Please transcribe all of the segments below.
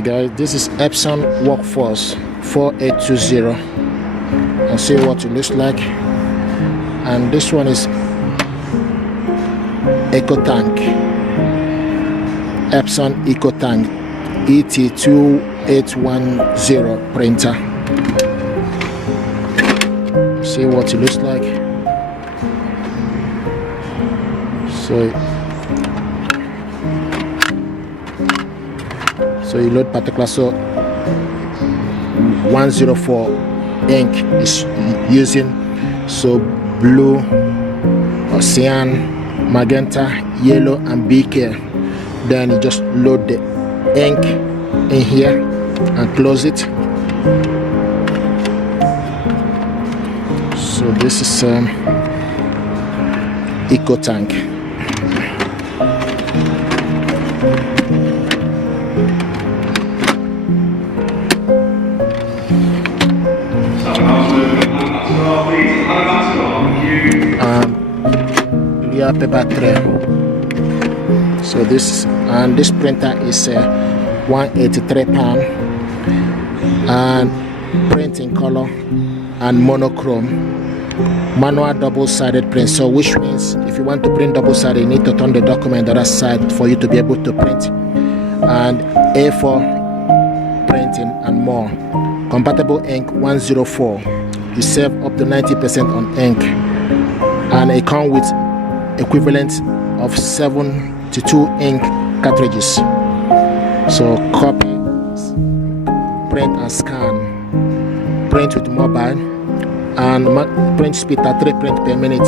Okay guys, this is Epson Workforce 4820 and see what it looks like. And this one is Ecotank, Epson Ecotank ET2810 printer. See what it looks like. So you load particular, so 104 ink is using, so blue, cyan, magenta, yellow and BK. Then you just load the ink in here and close it. So this is Ecotank. Paper tray. So this printer is 183 pound and print in color and monochrome, manual double-sided print. So which means if you want to print double-sided, you need to turn the document the other side for you to be able to print, and A4 printing and more. Compatible ink 104. You save up to 90% on ink, and it comes with equivalent of 72 ink cartridges. So copy, print and scan, print with mobile, and print speed at 3 print per minute.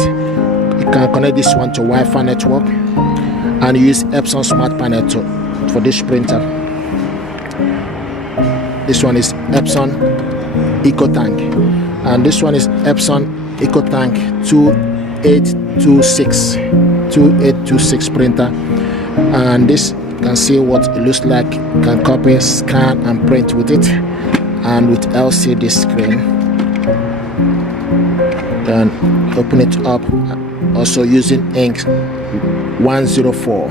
You can connect this one to Wi-Fi network and use Epson Smart Panel for this printer. This one is Epson Ecotank, and this one is Epson Ecotank 2826 printer, and this you can see what it looks like. You can copy, scan and print with it, and with LCD screen. Then open it up, also using ink 104.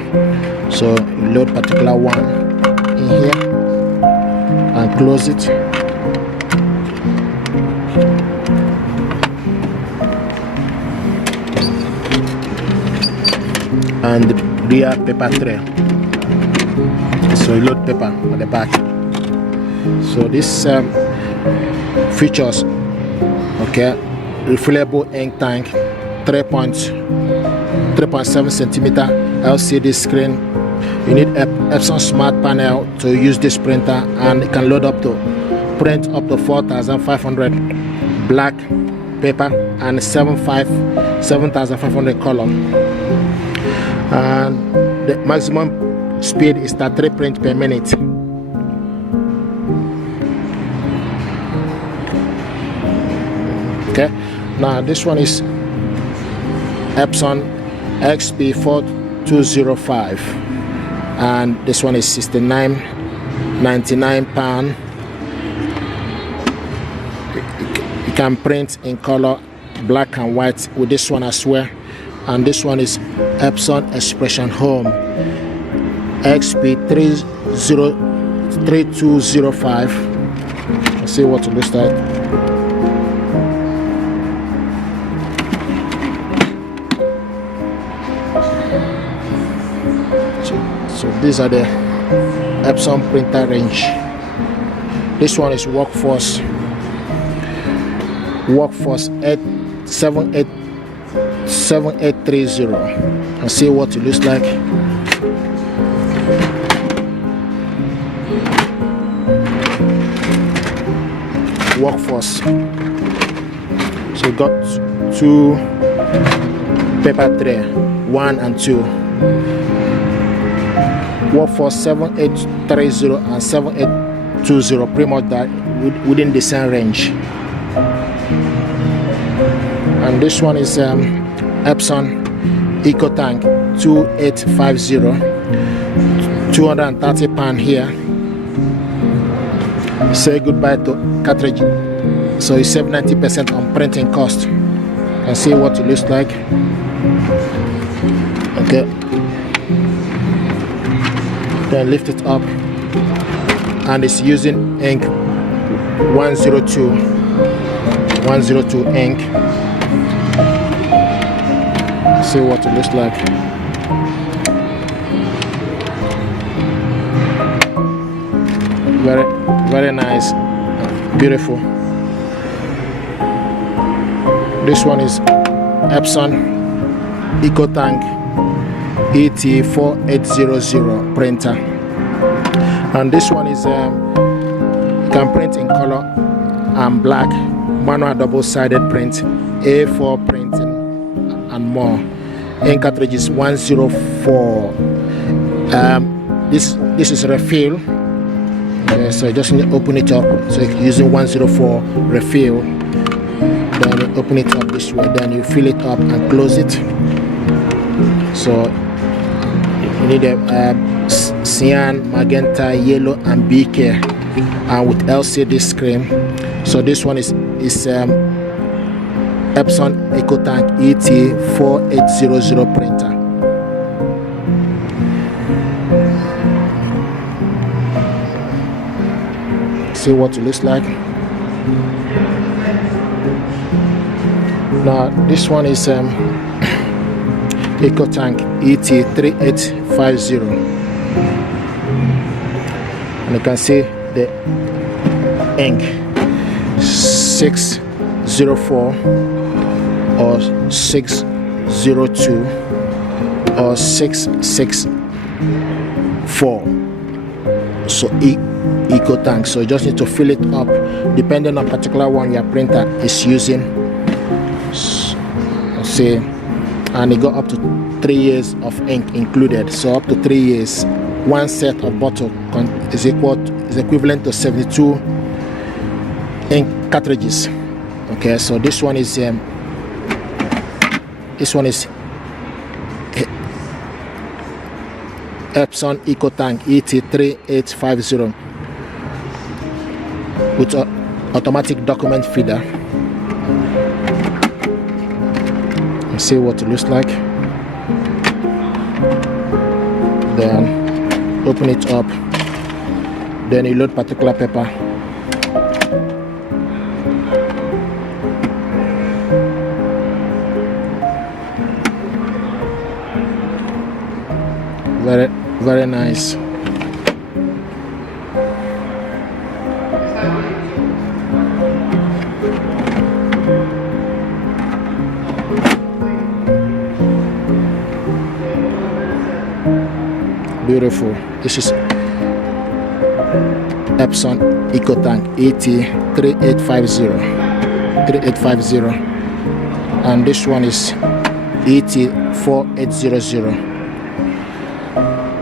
So you load particular one in here and close it. And the rear paper tray. So you load paper on the back. So this features, okay, refillable ink tank, 3.7 centimeter LCD screen. You need Epson Smart Panel to use this printer, and it can load up to print up to 4,500 black paper and 7,500 color. And the maximum speed is 3 print per minute. Okay, now this one is Epson XP4205, and this one is 69.99 pound. You can print in color, black and white with this one as well. And this one is Epson Expression Home XP3205. Let's see what it looks like. So these are the Epson printer range. This one is Workforce 7830, and see what it looks like. Workforce. So we got 2 paper tray, 1 and 2. Workforce 7830 and 7820, pretty much that within the same range. And this one is Epson Ecotank 2850, 230 pound here. Say goodbye to cartridge, so you save 90% on printing cost. And see what it looks like. Okay, then lift it up and it's using ink 102 ink. See what it looks like. Very nice, beautiful. This one is Epson Ecotank ET4800 printer, and this one is you can print in color and black, manual double-sided print, A4 printing, and more. Ink cartridges 104. This is refill. So you just need to open it up. So you're using 104 refill. Then you open it up this way. Then you fill it up and close it. So you need a cyan, magenta, yellow, and BK, and with LCD screen. So this one is Epson Ecotank ET4800 printer. See what it looks like. Now this one is Ecotank ET2850, and you can see the ink 604 or 602 or 664. So Ecotank. So you just need to fill it up depending on particular one your printer is using. See, and it got up to 3 years of ink included. So up to 3 years, one set of bottle is equivalent to 72 ink cartridges. Okay, so this one is Epson Ecotank ET2850 with automatic document feeder. And see what it looks like. Then open it up. Then you load particular paper. Very nice. Beautiful. This is Epson Ecotank ET3850, and this one is ET4800,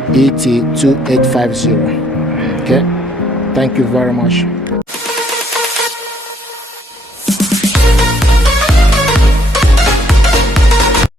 ET2850. Okay, thank you very much.